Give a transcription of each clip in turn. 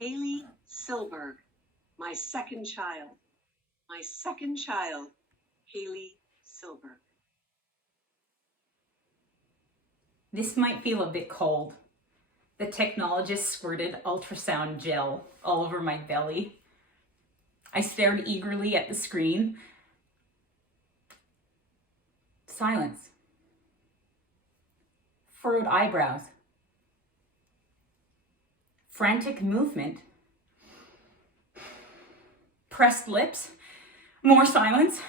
Hayley Silberg, my second child. My second child, Hayley Silberg. This might feel a bit cold. The technologist squirted ultrasound gel all over my belly. I stared eagerly at the screen. Silence. Furrowed eyebrows. Frantic movement. Pressed lips. More silence.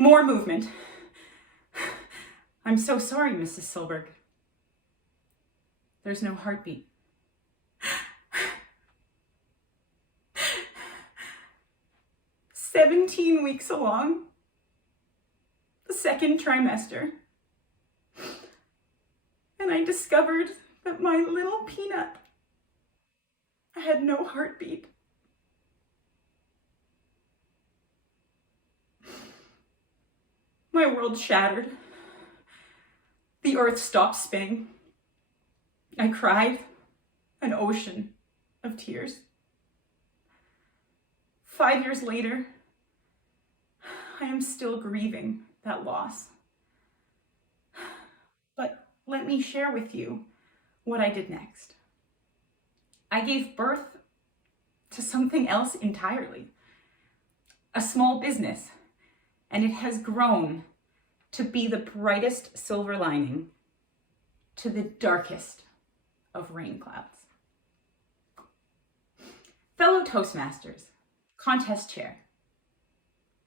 More movement. I'm so sorry, Mrs. Silberg. There's no heartbeat. 17 weeks along, the second trimester, and I discovered that my little peanut had no heartbeat. My world shattered. The earth stopped spinning. I cried an ocean of tears. 5 years later, I am still grieving that loss. But let me share with you what I did next. I gave birth to something else entirely, a small business, and it has grown to be the brightest silver lining to the darkest of rain clouds. Fellow Toastmasters, contest chair,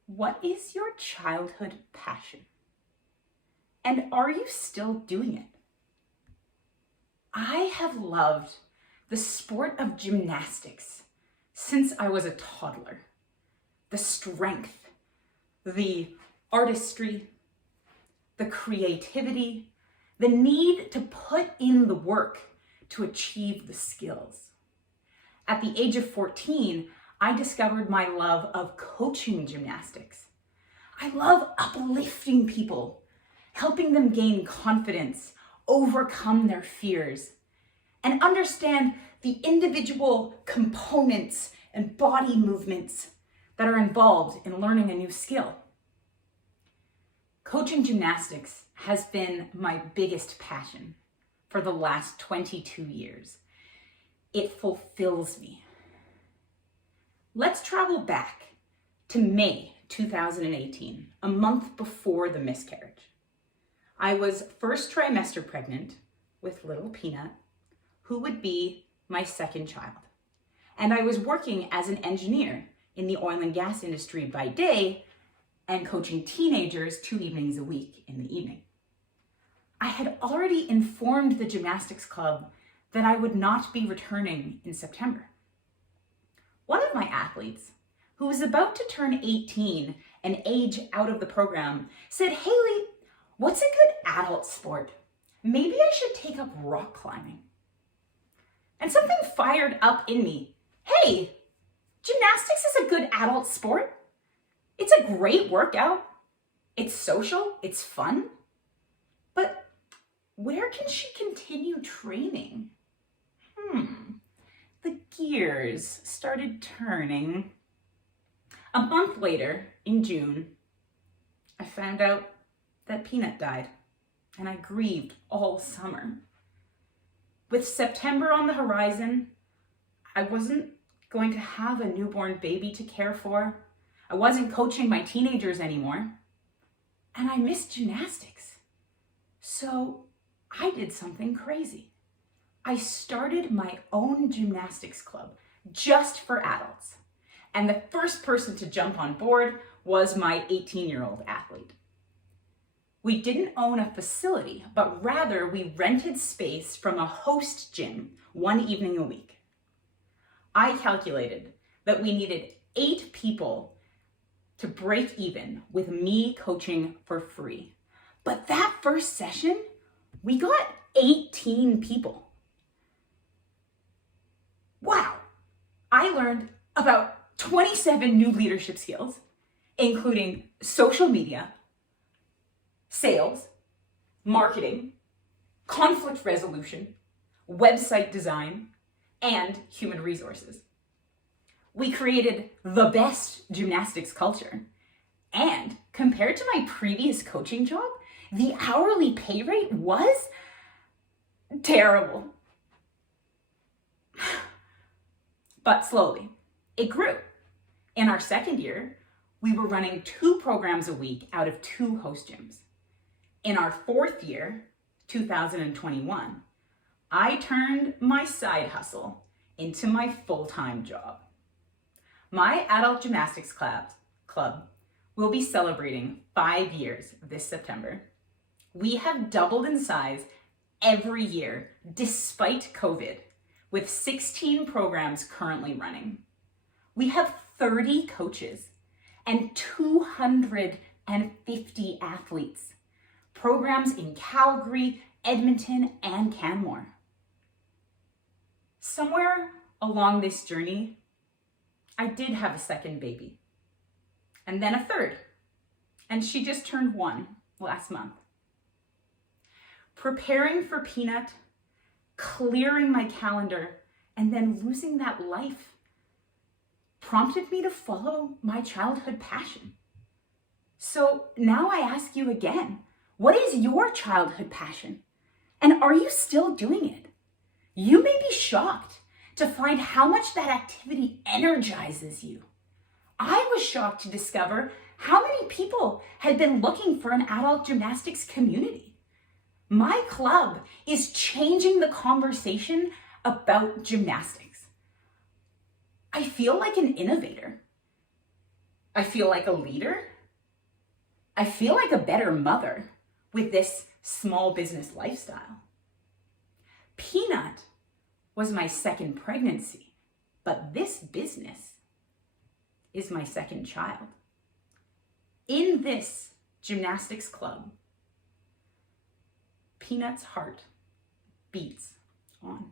what is your childhood passion? And are you still doing it? I have loved the sport of gymnastics since I was a toddler. The strength, the artistry, the creativity, the need to put in the work to achieve the skills. At the age of 14, I discovered my love of coaching gymnastics. I love uplifting people, helping them gain confidence, overcome their fears, and understand the individual components and body movements that are involved in learning a new skill. Coaching gymnastics has been my biggest passion for the last 22 years. It fulfills me. Let's travel back to May 2018, a month before the miscarriage. I was first trimester pregnant with little Peanut, who would be my second child. And I was working as an engineer in the oil and gas industry by day and coaching teenagers 2 evenings a week in the evening. I had already informed the gymnastics club that I would not be returning in September. One of my athletes, who was about to turn 18 and age out of the program, said, "Hayley, what's a good adult sport? Maybe I should take up rock climbing." And something fired up in me. Hey, gymnastics is a good adult sport. It's a great workout. It's social, it's fun. But where can she continue training? The gears started turning. A month later, in June, I found out that Peanut died, and I grieved all summer. With September on the horizon, I wasn't going to have a newborn baby to care for. I wasn't coaching my teenagers anymore, and I missed gymnastics. So I did something crazy. I started my own gymnastics club just for adults. And the first person to jump on board was my 18-year-old athlete. We didn't own a facility, but rather we rented space from a host gym 1 evening a week. I calculated that we needed 8 people to break even with me coaching for free. But that first session, we got 18 people. Wow, I learned about 27 new leadership skills, including social media, sales, marketing, conflict resolution, website design, and human resources. We created the best gymnastics culture. And compared to my previous coaching job, the hourly pay rate was terrible. But slowly, it grew. In our second year, we were running 2 programs a week out of 2 host gyms. In our fourth year, 2021, I turned my side hustle into my full-time job. My adult gymnastics club will be celebrating 5 years this September. We have doubled in size every year despite COVID, with 16 programs currently running. We have 30 coaches and 250 athletes. Programs in Calgary, Edmonton, and Canmore. Somewhere along this journey, I did have a second baby, and then a third, and she just turned 1 last month. Preparing for Peanut, clearing my calendar, and then losing that life prompted me to follow my childhood passion. So now I ask you again, what is your childhood passion? And are you still doing it? You may be shocked to find how much that activity energizes you. I was shocked to discover how many people had been looking for an adult gymnastics community. My club is changing the conversation about gymnastics. I feel like an innovator. I feel like a leader. I feel like a better mother with this small business lifestyle. Peanut was my second pregnancy, but this business is my second child. In this gymnastics club, Peanut's heart beats on.